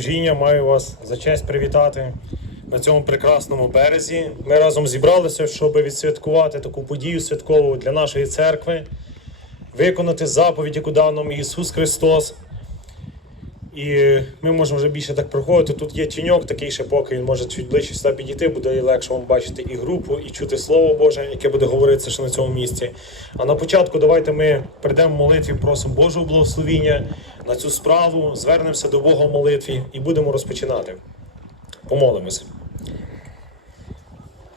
Служіння маю вас за честь привітати на цьому прекрасному березі. Ми разом зібралися, щоб відсвяткувати таку подію святкову для нашої церкви, виконати заповідь, яку дав нам Ісус Христос. І ми можемо вже більше так проходити. Тут є тіньок такий ще поки він може чуть ближче сюди підійти, буде легше вам бачити і групу, і чути Слово Боже, яке буде говоритися ще на цьому місці. А на початку давайте ми прийдемо в молитві, просимо Божого благословіння на цю справу, звернемося до Бога в молитві і будемо розпочинати. Помолимося.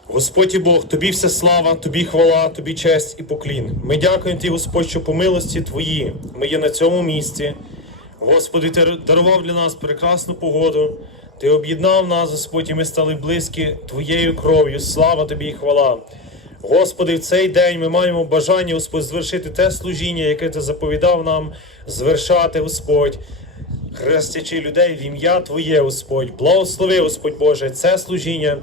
Господь і Бог, тобі вся слава, тобі хвала, тобі честь і поклін. Ми дякуємо Тобі, Господь, що по милості Твої ми є на цьому місці. Господи, Ти дарував для нас прекрасну погоду. Ти об'єднав нас, Господь, і ми стали близькі Твоєю кров'ю. Слава Тобі і хвала. Господи, в цей день ми маємо бажання, Господь, звершити те служіння, яке Ти заповідав нам звершати, Господь. Хрестячи людей в ім'я Твоє, Господь, благослови, Господь Боже, це служіння.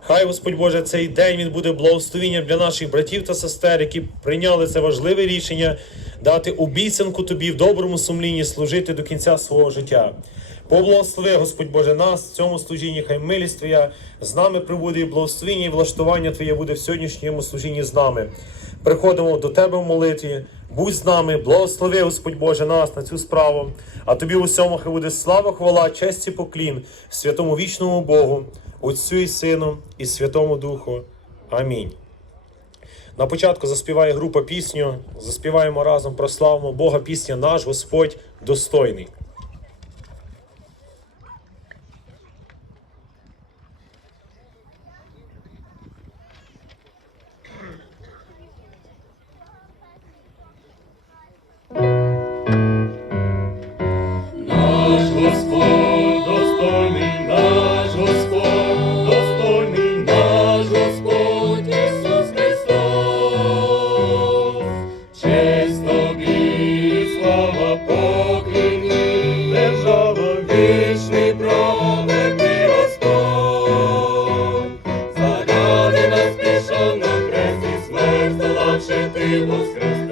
Хай, Господь Боже, цей день він буде благословенням для наших братів та сестер, які прийняли це важливе рішення дати обіцянку Тобі в доброму сумлінні служити до кінця свого життя. Поблагослови, Господь Боже, нас в цьому служінні, хай милість Твоя з нами прибуде і благословення і влаштування Твоє буде в сьогоднішньому служінні з нами. Приходимо до Тебе в молитві, будь з нами, благослови, Господь Боже, нас на цю справу. А тобі у всьому хай буде слава, хвала, честь і поклін святому вічному Богу, Отцю і Сину і Святому Духу. Амінь. На початку заспіває група пісню. Заспіваємо разом, прославимо Бога пісня Наш Господь достойний. ти воскрес.